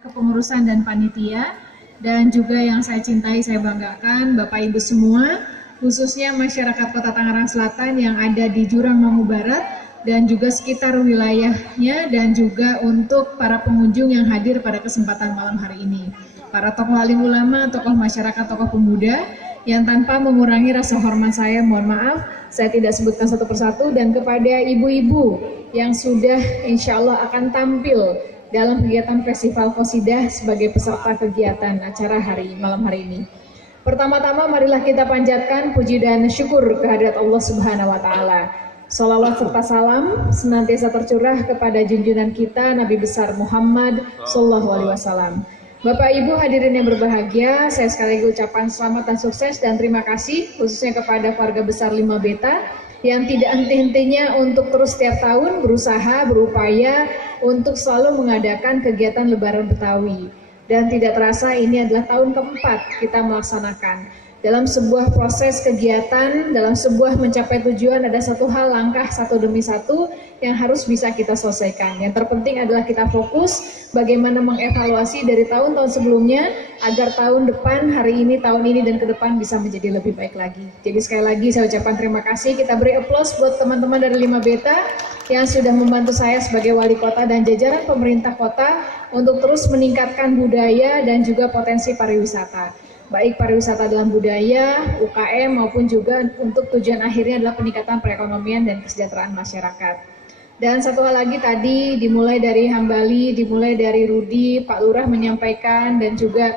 kepengurusan dan panitia, dan juga yang saya cintai, saya banggakan Bapak Ibu semua, khususnya masyarakat Kota Tangerang Selatan yang ada di Jurang Mangu Barat dan juga sekitar wilayahnya, dan juga untuk para pengunjung yang hadir pada kesempatan malam hari ini. Para tokoh alim ulama, tokoh masyarakat, tokoh pemuda, yang tanpa mengurangi rasa hormat saya, mohon maaf, saya tidak sebutkan satu persatu, dan kepada ibu-ibu yang sudah insya Allah akan tampil dalam kegiatan Festival Qosidah sebagai peserta kegiatan acara malam hari ini. Pertama-tama marilah kita panjatkan puji dan syukur kehadirat Allah Subhanahu wa taala. Shalawat serta salam senantiasa tercurah kepada junjungan kita Nabi besar Muhammad sallallahu alaihi wasallam. Bapak Ibu hadirin yang berbahagia, saya sekali lagi ucapkan selamat dan sukses dan terima kasih khususnya kepada keluarga besar 5 Beta yang tidak henti-hentinya untuk terus setiap tahun berusaha, berupaya untuk selalu mengadakan kegiatan Lebaran Betawi. Dan tidak terasa ini adalah tahun keempat kita melaksanakan. Dalam sebuah proses kegiatan, dalam sebuah mencapai tujuan, ada satu hal, langkah satu demi satu yang harus bisa kita selesaikan. Yang terpenting adalah kita fokus bagaimana mengevaluasi dari tahun-tahun sebelumnya agar tahun depan, hari ini, tahun ini, dan ke depan bisa menjadi lebih baik lagi. Jadi sekali lagi saya ucapkan terima kasih. Kita beri aplaus buat teman-teman dari 5 Beta yang sudah membantu saya sebagai wali kota dan jajaran pemerintah kota untuk terus meningkatkan budaya dan juga potensi pariwisata. Baik pariwisata dalam budaya, UKM, maupun juga untuk tujuan akhirnya adalah peningkatan perekonomian dan kesejahteraan masyarakat. Dan satu hal lagi tadi dimulai dari Hambali, dimulai dari Rudi, Pak Lurah menyampaikan, dan juga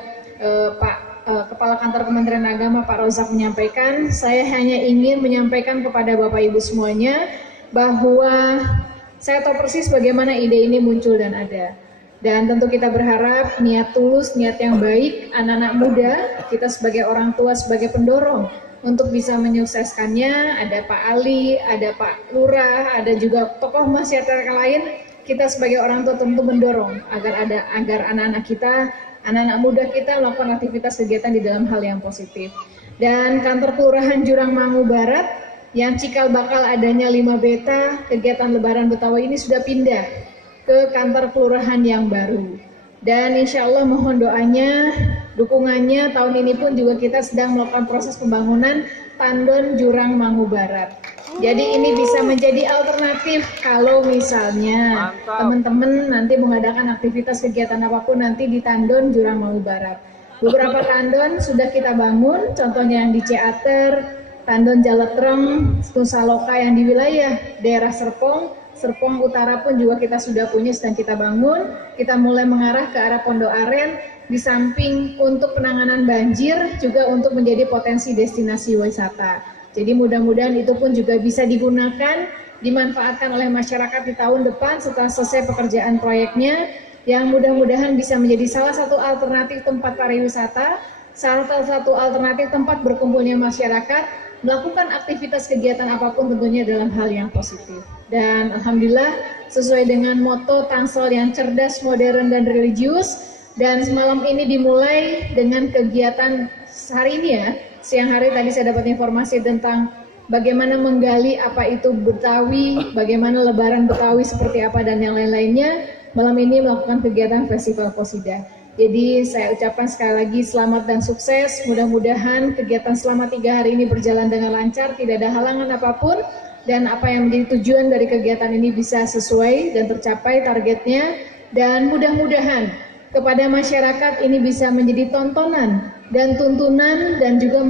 Kepala Kantor Kementerian Agama Pak Rozak menyampaikan, saya hanya ingin menyampaikan kepada Bapak Ibu semuanya bahwa saya tahu persis bagaimana ide ini muncul dan ada. Dan tentu kita berharap niat tulus, niat yang baik, anak-anak muda, kita sebagai orang tua, sebagai pendorong untuk bisa menyukseskannya. Ada Pak Ali, ada Pak Lurah, ada juga tokoh masyarakat lain. Kita sebagai orang tua tentu mendorong agar anak-anak kita, anak-anak muda kita melakukan aktivitas kegiatan di dalam hal yang positif. Dan kantor kelurahan Jurang Mangu Barat yang cikal bakal adanya 5 Beta, kegiatan Lebaran Betawi ini sudah pindah ke kantor kelurahan yang baru. Dan insya Allah mohon doanya, dukungannya. Tahun ini pun juga kita sedang melakukan proses pembangunan Tandon Jurang Mangu Barat. Jadi ini bisa menjadi alternatif kalau misalnya teman-teman nanti mengadakan aktivitas kegiatan apapun nanti di Tandon Jurang Mangu Barat. Beberapa tandon sudah kita bangun, contohnya yang di Ciater, Tandon Jaletreng, Nusa Loka yang di wilayah daerah Serpong Utara pun juga kita sudah punya, sedang kita bangun. Kita mulai mengarah ke arah Pondok Aren, di samping untuk penanganan banjir, juga untuk menjadi potensi destinasi wisata. Jadi mudah-mudahan itu pun juga bisa digunakan, dimanfaatkan oleh masyarakat di tahun depan setelah selesai pekerjaan proyeknya, yang mudah-mudahan bisa menjadi salah satu alternatif tempat pariwisata, salah satu alternatif tempat berkumpulnya masyarakat, melakukan aktivitas kegiatan apapun tentunya dalam hal yang positif. Dan alhamdulillah sesuai dengan moto Tangsel yang cerdas, modern, dan religius. Dan semalam ini dimulai dengan kegiatan hari ini ya, siang hari tadi saya dapat informasi tentang bagaimana menggali apa itu Betawi, bagaimana Lebaran Betawi seperti apa dan yang lain-lainnya. Malam ini melakukan kegiatan Festival Qosidah. Jadi saya ucapkan sekali lagi selamat dan sukses. Mudah-mudahan kegiatan selama 3 hari ini berjalan dengan lancar, tidak ada halangan apapun, dan apa yang menjadi tujuan dari kegiatan ini bisa sesuai dan tercapai targetnya. Dan mudah-mudahan kepada masyarakat ini bisa menjadi tontonan dan tuntunan dan juga